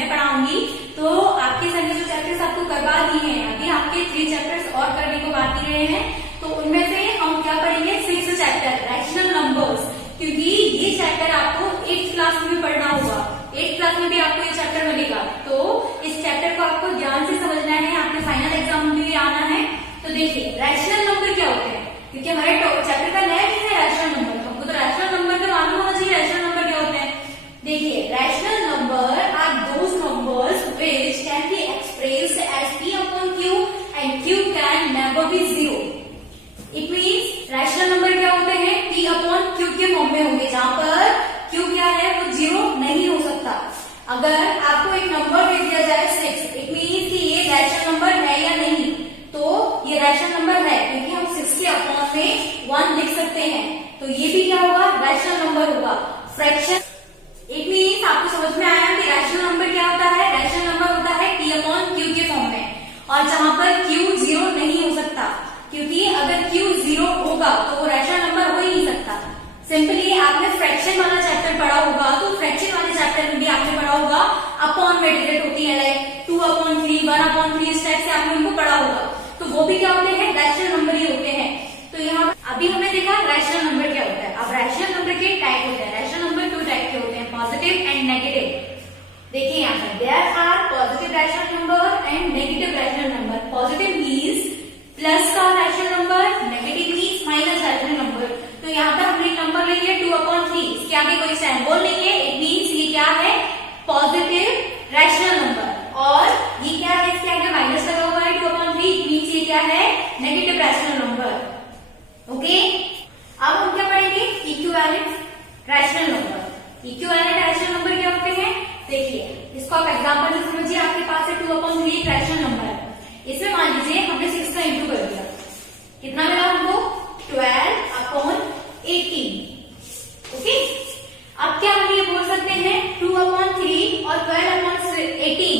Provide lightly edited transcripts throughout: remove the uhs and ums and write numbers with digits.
मैं पढ़ाऊंगी। तो आपके सभी जो चैप्टर्स आपको करवा दिए हैं, अभी आपके 3 चैप्टर्स और करने को बाकी रहे हैं। तो उनमें से हम क्या पढ़ेंगे, 6th चैप्टर रैशनल नंबर्स, क्योंकि ये चैप्टर आपको 8th क्लास में भी पढ़ना होगा। 8th क्लास में भी आपको ये चैप्टर मिलेगा। तो इस चैप्टर को आपको ध्यान से समझना है, आपके फाइनल एग्जाम में भी आना है। तो देखिए रैशनल नंबर क्या होते हैं, क्योंकि हमारे चैप्टर का नाम ही है रैशनल नंबर। हमको तो रैशनल नंबर का मालूम होना चाहिए रैशनल नंबर क्या होते हैं। देखिए rational number are those numbers which can be expressed as p upon q and q can never be zero। It means rational number क्या होते हैं, p upon q के फॉर्म में होंगे, जहां पर q क्या है वो 0 नहीं हो सकता। अगर आपको एक नंबर दे दिया जाए 6, इट मीन्स कि ये रैशनल नंबर है या नहीं, तो ये रैशनल नंबर है, क्योंकि हम 6 के अपॉन में 1 लिख सकते हैं। तो ये भी क्या होगा, रैशनल नंबर होगा। फ्रैक्शन, इट मीन्स आपको समझ में आया कि रैशनल नंबर क्या होता है। रैशनल नंबर होता है p अपॉन q के फॉर्म में, और जहां पर q 0 नहीं हो सकता, क्योंकि अगर q 0 होगा तो वो रैशनल नंबर हो ही नहीं सकता। सिंपली आपने फ्रैक्शन वाला चैप्टर पढ़ा होगा, तो फ्रैक्शन वाले चैप्टर में भी आपने पढ़ा होगा अपॉन में डिजिट होती है, लाइक 2/3, 1/3, इस टाइप से आपने उनको पढ़ा होगा। तो वो भी क्या होते हैं, रैशनल नंबर ही होते हैं। तो यहाँ अभी हमने देखा रैशनल नंबर क्या होता है। अब रैशनल नंबर के टाइप होते हैं। रैशनल नंबर 2 टाइप के होते हैं, पॉजिटिव एंड नेगेटिव। देखिए यहाँ पर there are positive rational number and negative rational number. Positive means plus का rational number, negative means minus rational number. तो यहाँ पर हमने नंबर ले लिया 2/3, इसके आगे कोई सिंबल नहीं है, इट मीन्स ये क्या है, पॉजिटिव रैशनल नंबर। और ये क्या है, इसके आगे माइनस लगा हुआ है 2/3, इट मीन्स ये क्या है, नेगेटिव रैशनल नंबर। ओके, अब हम क्या पढ़ेंगे, equivalent rational number. Equivalent rational number क्या होते हैं, देखिए इसको आप एग्जाम्पल से समझिए। आपके पास है 2/3 एक रैशनल नंबर है, इसमें मान लीजिए हमने 6 का इंटू कर दिया, कितना मिला हमको, 12/18। ओके, अब क्या हम ये बोल सकते हैं 2/3 और 12/18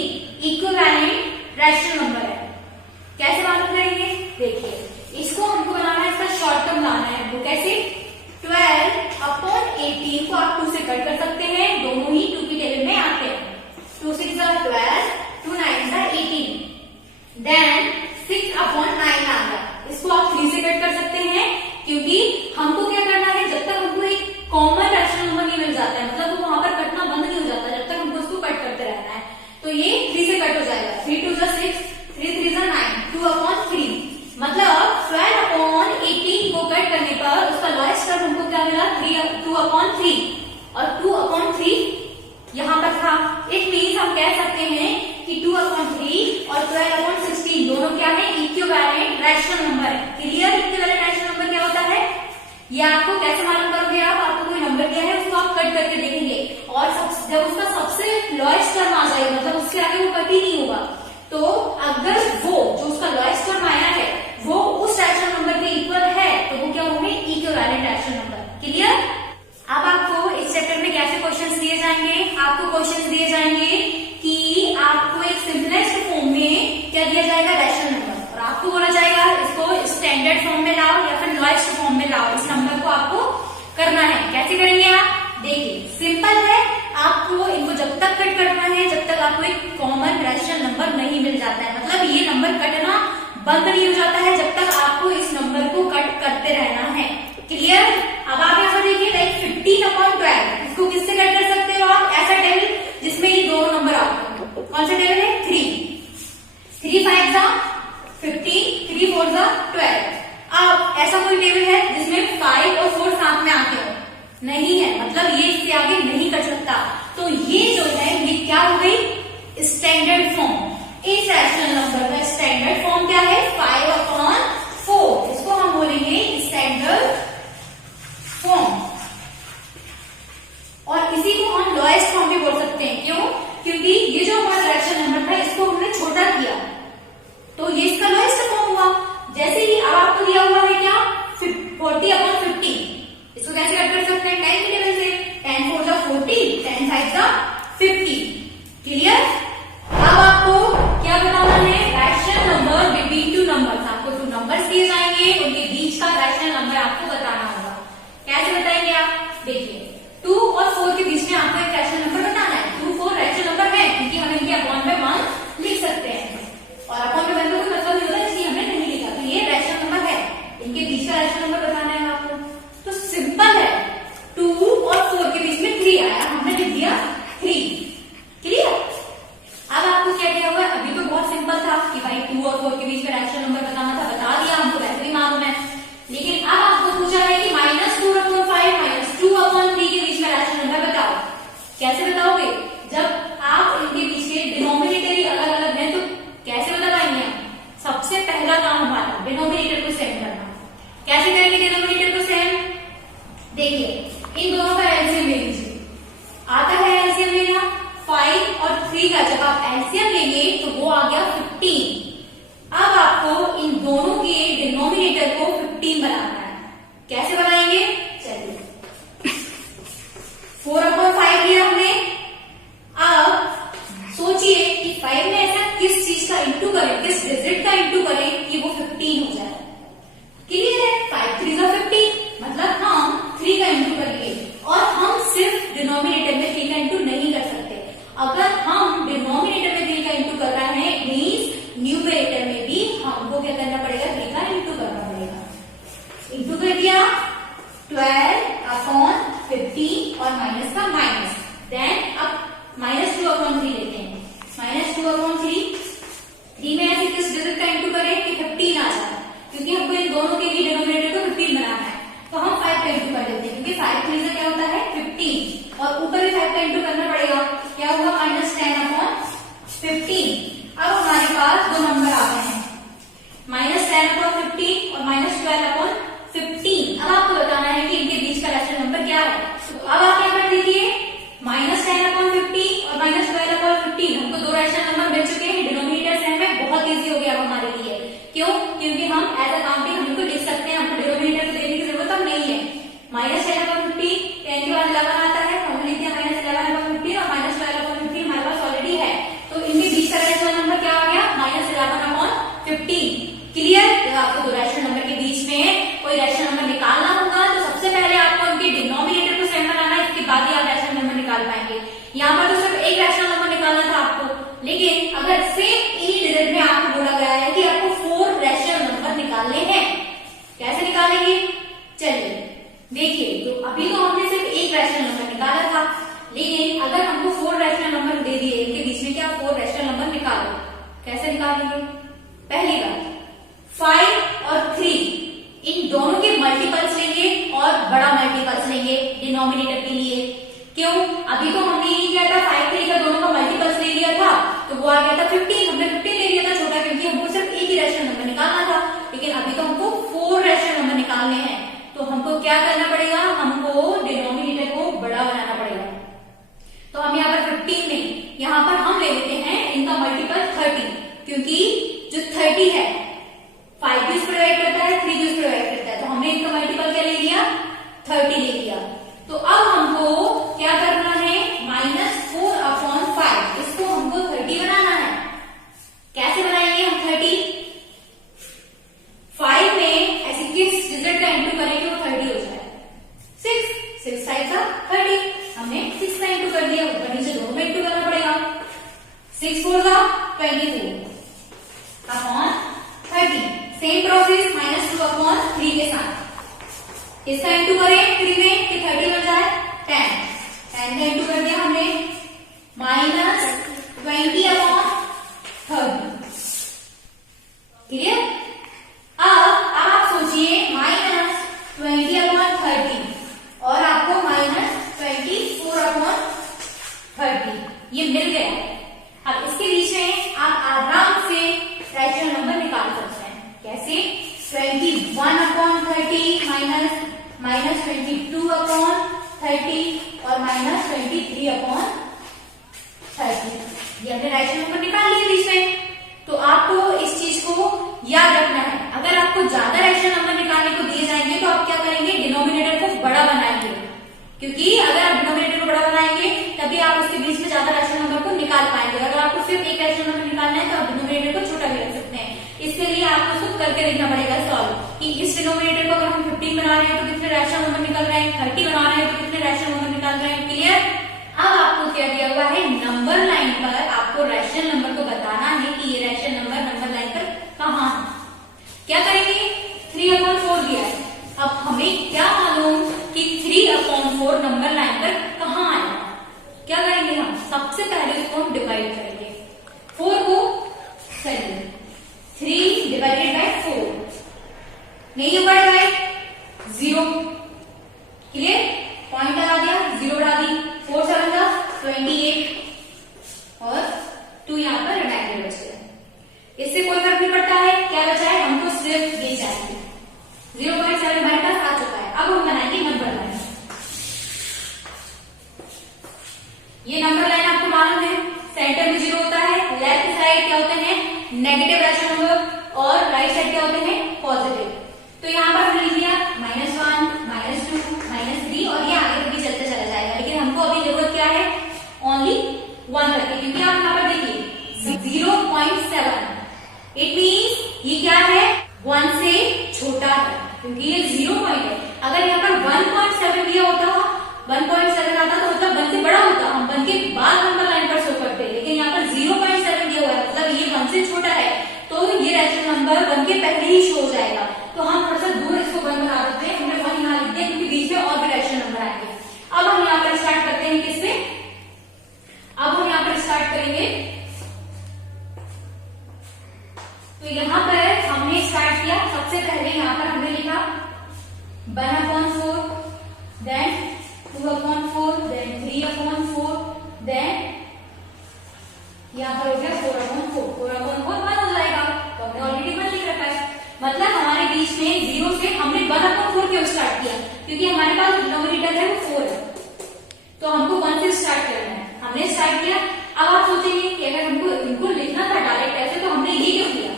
इक्विवेलेंट रैशनल नंबर है। कैसे मालूम करेंगे, देखिए इसको हमको बनाना है, इसका शॉर्ट टर्म लाना है हमको। कैसे, 12/18 को आप 2 से कट कर सकते हैं, दोनों ही 2 की टेबल में आते हैं। 2 6 12, 2 9 18, देन 6/9 आ गया। इसको आप 3 से कट कर सकते हैं, क्योंकि हमको क्या करना है, जब तक हमको एक कॉमन रैशनल नंबर नहीं मिल जाता है, मतलब वो वहां पर कटना बंद नहीं हो जाता, जब तक हमको उसको कट करते रहना है। तो ये 3 से कट हो जाएगा, 3 2 6, 3 3 9, 2/3। मतलब 12/18 को कट करने पर उसका लोएस्ट टर्म हमको क्या मिला, 2/3, और 2/3 यहाँ पर था। इट मीन्स हम कह सकते हैं कि 2/3 और 12/16 दोनों क्या है, इक्विवेलेंट रैशनल नंबर है। क्लियर, इक्विवेलेंट रैशनल नंबर क्या होता है, ये आपको कैसे मालूम करोगे आप, आपको कोई नंबर दिया है उसको आप कट करके देखेंगे, और जब उसका सबसे लोएस्ट टर्म आ जाएगा, मतलब उसके आगे वो कट ही नहीं होगा, तो अगर वो जो उसका लोएस्ट टर्म आया है वो उस रैशनल नंबर के इक्वल है, तो वो क्या होंगे, इक्विवेलेंट रैशनल नंबर। क्लियर। अब आपको इस चैप्टर में कैसे क्वेश्चंस दिए जाएंगे, आपको क्वेश्चंस दिए जाएंगे कि आपको एक सिंपलेस्ट फॉर्म में क्या दिया जाएगा, रैशनल नंबर, और आपको बोला जाएगा इसको स्टैंडर्ड फॉर्म में लाओ या फिर लोएस्ट फॉर्म में लाओ। इस नंबर को आपको करना है। कैसे करेंगे आप, देखिए सिंपल है, आपको इनको जब तक कट करना है जब तक आपको एक कॉमन रैशनल नंबर नहीं मिल जाता है, मतलब ये नंबर कटना बंद नहीं हो जाता है जब तक आपको इस नंबर को कट करते रहना है। क्लियर। अब आप यहाँ देखिए, लाइक 15/12, इसको किससे कट कर सकते हो आप, ऐसा टेबल जिसमें ये दोनों नंबर आते हैं। कौन सा टेबल है, 3 5 15, 3 4 12। अब ऐसा कोई टेबल है जिसमें 5 और 4 साथ में आते हो, नहीं है, मतलब ये इससे आगे नहीं कर सकता। तो ये जो है ये क्या हो गई, स्टैंडर्ड फॉर्म। इस रैशनल नंबर का स्टैंडर्ड फॉर्म क्या है, 5/4। इसको हम बोलेंगे स्टैंडर्ड फॉर्म, और इसी को हम लोएस्ट फॉर्म भी बोल सकते हैं। क्यों, क्योंकि ये जो हमारा रैशनल नंबर था इसको हमने छोटा किया, तो ये इसका लोएस्ट फॉर्म हुआ। जैसे ही अब आपको दिया हुआ है क्या, 40/50, इसको कैसे कट कर सकते हैं, 10 की टेबल से, 10 4 40, 10 5 50। क्लियर। अब आपको क्या बताना है, भाई 2 और 4 के बीच में रैशनल नंबर बताना था, बता दिया, हमको वैसे भी मालूम है। लेकिन अब आपको पूछा है कि -2/5 -2/3 के बीच में रैशनल नंबर बताओ। कैसे बताओगे? जब आप इनके बीच के डिनोमिनेटर ही अलग अलग हैं तो कैसे बता पाएंगे हम? सबसे पहला काम हमारा डिनोमिनेटर को सेम करना। कैसे करेंगे डिनोमिनेटर को सेम? देखिए, इन दोनों का एलसीएम ले लीजिए। आता है एलसीएम लेना 5 और 3 का, जब आप एलसीएम लेंगे तो वो आ गया 15। अब आपको इन दोनों के डिनोमिनेटर को 15 बनाना है। कैसे बनाएंगे? चलिए, 4/5 लिया हमने। अब सोचिए कि 5 में ऐसा किस चीज का इंटू करें, किस डिजिट का इंटू करें कि वो 15 हो जाए। क्लियर है? 5 3 15, मतलब हम 3 का इंटू करेंगे और हम सिर्फ डिनोमिनेटर में 3 का इंटू नहीं कर सकते। अगर हम डिनोमिनेटर में 3 का इंटू कर रहे हैं मीन्स न्यूमरेटर में भी हमको क्या करना पड़ेगा? 3 का इंटू करना पड़ेगा। इंटू कर दिया 12/15 और माइनस का माइनस। देन अब -2/3 लेते हैं। -2/3 में ऐसे किस डिजिट का इंटू करें कि 15 आ जाए, क्योंकि हमको इन दोनों के भी डिनोमिनेटर को 15 बनाना है। तो हम 5 का इंटू कर देते हैं, क्योंकि 5 3 से क्या होता है 15 और ऊपर भी 5 का इंटू करना पड़ेगा। क्या हुआ? -10/15। अब हमारे पास दो नंबर आ गए हैं, -10/15 और -12/15। अब आपको बताना है कि इनके बीच का रैशनल नंबर क्या है। तो अब आप यहाँ पर देखिए -10/15 और -12/15, हमको दो रैशनल नंबर मिल चुके हैं, डिनोमिनेटर सेम है, बहुत इजी हो गया अब हमारे लिए। क्यों? क्योंकि हम एज अ काउंटिंग हम इनको लिख सकते हैं, हमको डिनोमिनेटर को देखने की जरूरत अब नहीं है। -10/15 10 के बाद 11 आता है, हमने लिख दिया -11/15 और -12/15 हमारे पास ऑलरेडी है। तो इनके बीच का रैशनल नंबर क्या आ गया? -11/15। क्लियर? जब आपको दो रैशनल नंबर के बीच में कोई रैशनल नंबर निकालना होगा तो सबसे पहले आपको उनके डिनोमिनेटर को सेम बनाना है, इसके बाद ही आप रैशनल नंबर निकाल पाएंगे। यहाँ पर तो सिर्फ एक रैशनल नंबर निकालना था आपको, लेकिन अगर सेम इन्हीं डिजिट में आपको बोला गया है कि आपको 4 रैशनल नंबर निकालने हैं, कैसे निकालेंगे? चलिए देखिए, तो अभी तो हमने सिर्फ एक रैशनल नंबर निकाला था, लेकिन अगर हमको 4 रैशनल नंबर दे दिए, इनके बीच में क्या 4 रैशनल नंबर निकालो, कैसे निकालेंगे? पहली बात 5 और 3 इन दोनों के मल्टीपल्स लेंगे और बड़ा मल्टीपल्स लेंगे डिनोमिनेटर के लिए। क्यों? अभी तो हमने ये किया था 5 3 का दोनों का मल्टीपल्स ले लिया था, तो वो आ गया था 15। हमने 15 ले लिया था छोटा, क्योंकि हमको सिर्फ एक ही रैशनल नंबर निकालना था। लेकिन अभी तो हमको 4 रैशनल नंबर निकालने हैं, तो हमको क्या करना पड़ेगा? हमको डिनोमिनेटर को बड़ा बनाना पड़ेगा। तो हम यहाँ पर 15 में यहाँ पर हम ले लेते हैं इनका मल्टीपल 30, क्योंकि जो 30 है 5 भी इसको डिवाइड करता है, 3 भी इसको डिवाइड करता है, तो हमने इनका मल्टीपल क्या ले लिया? 30 ले लिया। तो अब हमको क्या करना है? -4/5, इसको हमको 30 बनाना है। कैसे बनाएंगे हम 30? 5 में ऐसे किस डिजिट का इंटू करें कि वो 30 हो जाए? 6 5 30, हमने 6 का इंटू कर दिया, ऊपर नीचे दोनों में इंटू करना पड़ेगा। 6 4 24/30। सेम प्रोसेस -2/3 के साथ इसका इंटू करें 3 में कि 30 बन जाए 10 का इंटू कर दिया हमने -20/30। क्लियर? अब आप सोचिए -20/30 और आपको -24/30 ये मिल गया है। अब इसके बीच में आप आराम से रैशनल नंबर निकाल सकते हैं। कैसे? 21/30 -22/30 और -23/30, ये हमने रैशनल नंबर निकाल लिए बीच में। तो आपको इस चीज को याद रखना है, अगर आपको ज्यादा रैशनल नंबर निकालने को दिए जाएंगे तो आप क्या करेंगे? डिनोमिनेटर को बड़ा बनाएंगे, क्योंकि अगर आप डिनोमिनेटर को बड़ा बनाएंगे तभी आप उसके बीच में ज्यादा रैशनल नंबर को निकाल पाएंगे। अगर आपको सिर्फ एक रैशनल नंबर निकालना है तो आप डिनोमिनेटर को छोटा भी रख सकते हैं। इसके लिए आपको उसको करके देखना पड़ेगा सॉल्व, कि इस डिनोमिनेटर को अगर हम 15 बना रहे हैं तो कितने रैशनल नंबर निकल रहे हैं, 30 बना रहे हैं तो कितने रैशनल नंबर निकल रहे हैं। क्लियर? अब आपको क्या दिया हुआ है? नंबर लाइन पर आपको रैशनल नंबर को बताना है कि ये रैशनल नंबर लाइन पर कहाँ है। क्या करेंगे? 3/4 दिया है। अब हमें क्या मालूम कि 3/4 नंबर लाइन पर कहाँ आएगा? क्या करेंगे? हम सबसे पहले इसको हम डिवाइड करेंगे 4 को। चलिए 3 डिवाइडेड बाय 4 नहीं होगा डिवाइड 0 क्लियर पॉइंट लगा दिया 0 बढ़ा दी 4 7 28 और 2 यहाँ पर रिमाइंडर बच गया। इससे कोई फर्क नहीं पड़ता है क्या बचा है हमको सिर्फ ये चाहिए 0.7 हमारे पास आ चुका है। अब हम बनाएंगे नंबर लाइन। ये नंबर लाइन आपको मालूम है सेंटर में 0 होता है लेफ्ट साइड क्या होते हैं नेगेटिव रैशनल नंबर और राइट साइड क्या होते हैं पॉजिटिव। तो यहाँ पर हमने लिख दिया -1 -2 -3 और ये आगे भी चलते चला जाएगा लेकिन हमको अभी जरूरत क्या है ओनली 1 करके क्योंकि आप यहाँ पर देखिए 0.7 इट मीन्स ये क्या है 1 से छोटा है क्योंकि ये 0 पॉइंट है। अगर यहाँ पर 1.7 दिया होता 1.7 आता तो मतलब 1 से बड़ा होता हम 1 के बाद नंबर लाइन पर शो करते लेकिन यहाँ पर 0.7 दिया हुआ है मतलब ये 1 से छोटा है तो ये रैशनल नंबर 1 के पहले ही शो हो जाएगा। तो हम थोड़ा सा दूर इसको 1 बना देते हैं हमने 1 यहाँ लिख दिया क्योंकि बीच में और भी रैशनल नंबर आएंगे। अब हम यहाँ पर स्टार्ट करते हैं किससे अब हम यहाँ पर स्टार्ट करेंगे तो यहाँ पर हमने स्टार्ट किया सबसे पहले यहाँ पर हमने लिखा 1/4 देन 2/4 देन 3/4 देन यहाँ पर हो गया 4/4 1 हो जाएगा तो हमने ऑलरेडी 1 लिख रखा है मतलब हमारे बीच में 0 से हमने 1/4 क्यों स्टार्ट किया क्योंकि हमारे पास डिनोमिनेटर है वो 4 है तो हमको 1 से स्टार्ट करना है हमने स्टार्ट किया। अब आप सोचेंगे कि अगर हमको इनको लिखना था डायरेक्ट ऐसे तो हमने ये क्यों किया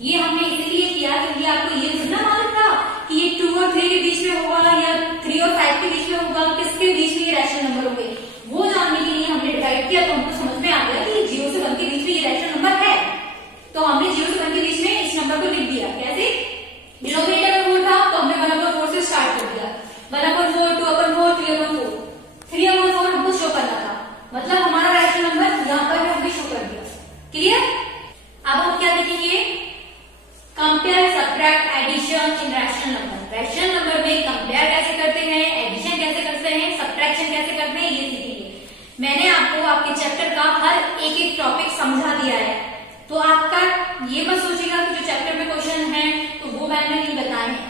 ये हमने इसीलिए किया क्योंकि आपको ये सुनना मालूम था कि ये 2 और 3 के बीच में होगा या 3 और 5 के बीच में होगा किसके बीच में ये रैशनल नंबर होंगे वो जानने के लिए हमने डिवाइड किया तो हमको समझ में आ गया कि 0 से 1 के बीच में ये रैशनल नंबर है तो हमने 0 से 1 के बीच में इस नंबर को लिख दिया कैसे डिनोमिनेटर में 4 था तो हमने 1/4 से स्टार्ट कर दिया 1/4 2/4 3/4 3/4 हमको शो करना था मतलब हमारा रैशनल नंबर यहाँ पर हमने शो कर दिया क्लियर। अब हम क्या देखेंगे compare subtract addition in rational number में कंपेयर कैसे करते हैं एडिशन कैसे करते हैं सब्ट्रैक्शन कैसे करते हैं ये सीखेंगे। मैंने आपको आपके चैप्टर का हर एक टॉपिक समझा दिया है तो आपका ये मत सोचिएगा कि जो चैप्टर में क्वेश्चन है तो वो मैंने नहीं बताए हैं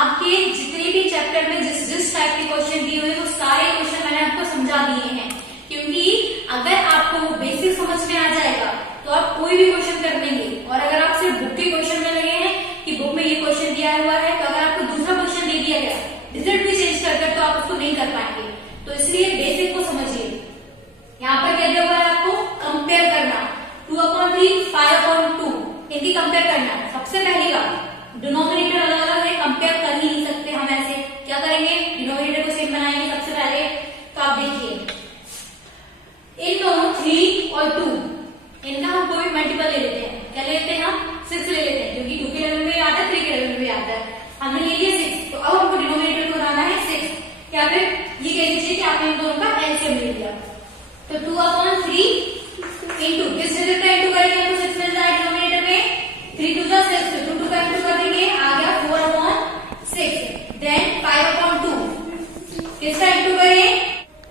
आपके जितने भी चैप्टर में जिस टाइप के क्वेश्चन दिए हुए वो सारे क्वेश्चन मैंने आपको समझा दिए हैं क्योंकि अगर आपको वो बेसिक समझ में आ जाएगा तो आप कोई भी क्वेश्चन कर लेंगे और अगर आप सिर्फ बुक के क्वेश्चन में लगे हैं कि बुक में ये क्वेश्चन दिया हुआ है तो अगर आपको दूसरा क्वेश्चन दे दिया गया रिजल्ट भी चेंज कर तो आप उसको नहीं कर पाएंगे तो इसलिए बेसिक को समझिए। यहाँ पर क्या दिया हुआ है आपको कंपेयर करना 2/3 5/2 इनकी कंपेयर करना सबसे पहली बात डिनोमिनेटर अलग अलग है कंपेयर कर ही नहीं सकते हम ऐसे क्या करेंगे डिनोमिनेटर को सेम बनाएंगे सबसे पहले तो आप देखिए इन दोनों 3 और 2 इनका हम कोई मल्टीपल ले लेते हैं क्या ले लेते हैं हम 6 ले लेते हैं क्योंकि 2 के लेवल में आता है 3 के लेवल में आता है हमने ले लिया 6 तो अब हमको डिनोमिनेटर को बनाना है 6 या फिर ये कह दीजिए कि आपने इन दोनों का एलसीएम ले लिया तो 2/3 इंटू किस डिजिट का इंटू करेंगे तो 6 मिल जाएगा डिनोमिनेटर में 3 2 6 तो 2 का इंटू कर देंगे आ गया 4/6 देन 5/2 किसका इंटू करें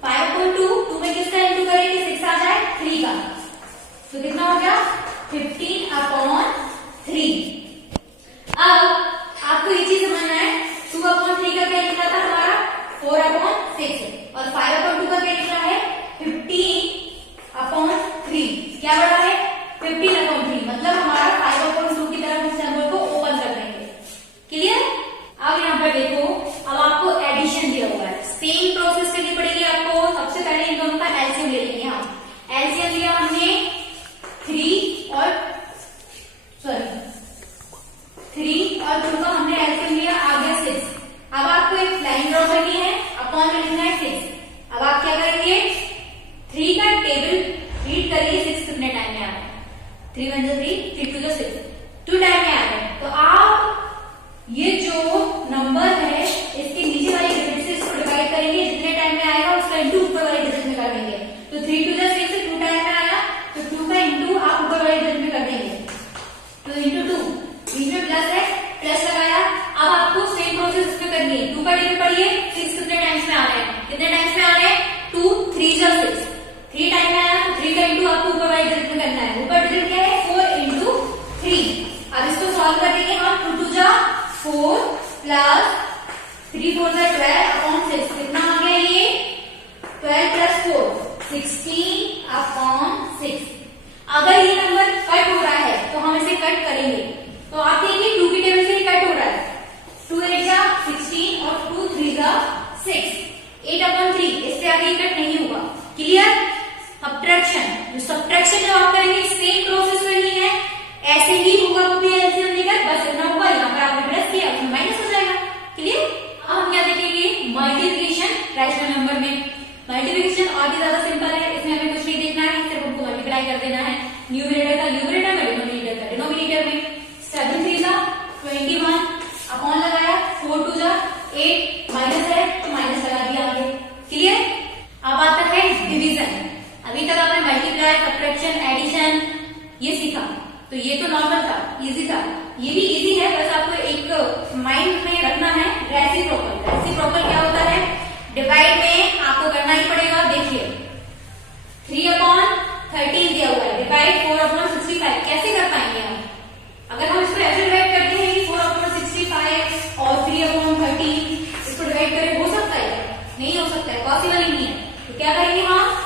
5/2 2 में किसका इंटू करेंगे 6 आ जाए 3 का तो कितना हो गया 15/3। अब आपको ये चीज समझना है 2/3 का क्या निकला था हमारा 4/6 और 5/2 का क्या निकला है 15/3 क्या बड़ा है 15/3 मतलब हमारा 5/2 की तरफ इस नंबर को ओपन कर देंगे क्लियर। अब यहाँ पर देखो अब आपको एडिशन दिया हुआ है सेम प्रोसेस करनी पड़ेगी आपको सबसे पहले इन दोनों का एलसीएम ले लेंगे हम एलसीएम लिया हमने 3 और 2 का हमने एलसीएम लिया आ गया 6। अब आपको एक लाइन ड्रॉ करनी है अपॉन में लिखना है 6। अब आप क्या करेंगे 3 का टेबल रीड करिए 6 कितने टाइम में आ रहा है 3 1 3 3 2 6 2 टाइम में आ रहा है तो आप ये जो नंबर है इसके नीचे वाली डिजिट से इसको डिवाइड करेंगे जितने टाइम में आएगा उसका इंटू ऊपर वाली डिजिट में कर देंगे तो 3 2 6 से 2 टाइम में आया तो 2 का इंटू आप ऊपर वाली डिजिट में कर देंगे तो इंटू 2 बीच में प्लस है प्लस लगाया। अब आपको सेम प्रोसेस इसमें करनी है 2 का टेबल पढ़िए 6 कितने टाइम्स में आ रहे हैं कितने टाइम्स में आ रहे हैं 2 3 6 3 टाइम में आया तो 3 का इंटू आपको ऊपर वाली डिजिट में करना है ऊपर डिजिट क्या है 4 इंटू 3 प्लस 3 4 12 अपॉन 6 कितना आ गया ये 12 प्लस 4 16 अपॉन 6। अगर ये नंबर कट हो रहा है तो हम इसे कट करेंगे। तो आप देखिए 2 की टेबल से ही कट हो रहा है। 2 8 जा 16 और 2 3 जा 6 8 अपॉन 3 इससे आगे कट नहीं होगा। क्लियर। सब्ट्रैक्शन जब आप करेंगे सेम प्रोसेस वही है, ऐसे ही होगा वो भी एलसीएम लेकर, बस इतना होगा यहाँ पर आपने प्लस किया उसमें माइनस हो जाएगा। क्लियर। अब हम क्या देखेंगे मल्टीप्लिकेशन रैशनल नंबर में। मल्टीप्लिकेशन और भी ज्यादा सिंपल है, इसमें हमें कुछ नहीं देखना है, सिर्फ हमको मल्टीप्लाई कर देना है न्यूमरेटर का न्यूमरेटर में, डिनोमिनेटर का डिनोमिनेटर में। 7 3 जा 21 अपॉन लगाया 4 2 जा 8 माइनस है तो माइनस लगा दिया आगे। क्लियर। अब आता है डिवीजन। अभी तक आपने मल्टीप्लाई सब्ट्रैक्शन एडिशन ये सीखा, तो ये तो नॉर्मल था, इजी था, ये भी इजी है, बस आपको एक माइंड में रखना है रेसिप्रोकल। रेसिप्रोकल क्या होता है, डिवाइड में आपको करना ही पड़ेगा। देखिए 3 अपॉन 13 दिया हुआ है, डिवाइड 4 अपॉन 65 कैसे कर पाएंगे हम? अगर हम इसको ऐसे डिवाइड करते हैं कि 4 अपॉन 65 और 3 अपॉन 13 इसको डिवाइड करें, हो सकता है? नहीं हो सकता है, पॉसिबल ही नहीं है। तो क्या करेंगे हम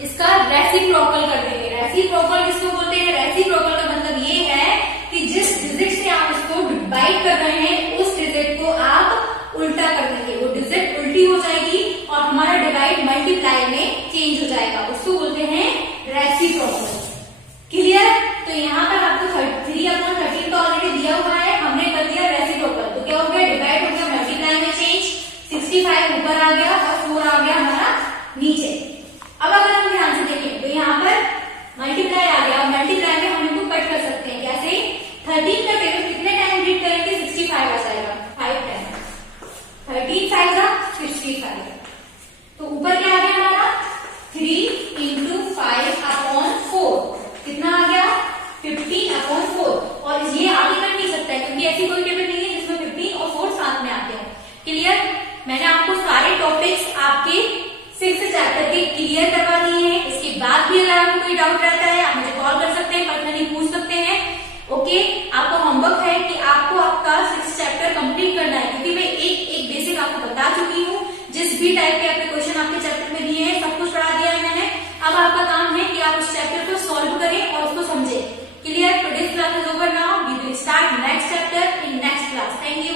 इसका रेसिप्रोकल कर देंगे। रेसिप्रोकल किसको बोलते हैं? रेसिप्रोकल का मतलब ये है कि जिस डिजिट से आप इसको डिवाइड कर रहे हैं उस डिजिट को आप उल्टा कर देंगे, वो डिजिट उल्टी हो जाएगी और हमारा डिवाइड मल्टीप्लाई में चेंज हो जाएगा, उसको बोलते हैं रेसिप्रोकल। क्लियर। तो यहाँ पर आपको 3 अपॉन 13 तो ऑलरेडी दिया हुआ है, हमने कर दिया रेसिप्रोकल, तो क्या हो गया डिवाइड हो गया मल्टीप्लाई में चेंज, 65 ऊपर आ गया और 4 आ गया हमारा नीचे। अब अगर हम ध्यान से देखें तो यहाँ पर मल्टीप्लाई आ गया, मल्टीप्लाई में हम इनको कट कर सकते हैं। कैसे? 13 का टेबल कितने टाइम रीड करेंगे? 65 आ जाएगा 5 टाइम, 13 5 जा 65। तो ऊपर क्या आ गया हमारा 3 इंटू 5 अपॉन 4 कितना आ गया 15 अपॉन 4। और ये आगे कट नहीं सकता है क्योंकि ऐसी कोई टेबल नहीं है जिसमें 15 और 4 साथ में आते हैं। क्लियर। मैंने आपको सारे टॉपिक्स आपके 6th चैप्टर के क्लियर करवा दिए हैं। इसके बाद भी अगर आपको कोई डाउट रहता है आप मुझे कॉल कर सकते हैं, पर्सनली पूछ सकते हैं। ओके। आपका होमवर्क है कि आपको आपका 6th चैप्टर कंप्लीट करना है, क्योंकि मैं एक बेसिक आपको बता चुकी हूँ। जिस भी टाइप के आपके क्वेश्चन आपके चैप्टर में दिए हैं सब कुछ पढ़ा दिया है मैंने। अब आपका काम है कि आप उस चैप्टर को सॉल्व करें और उसको समझें। Clear. Today's class is over now, we will start next chapter in next class. Thank you.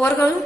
Over करूं?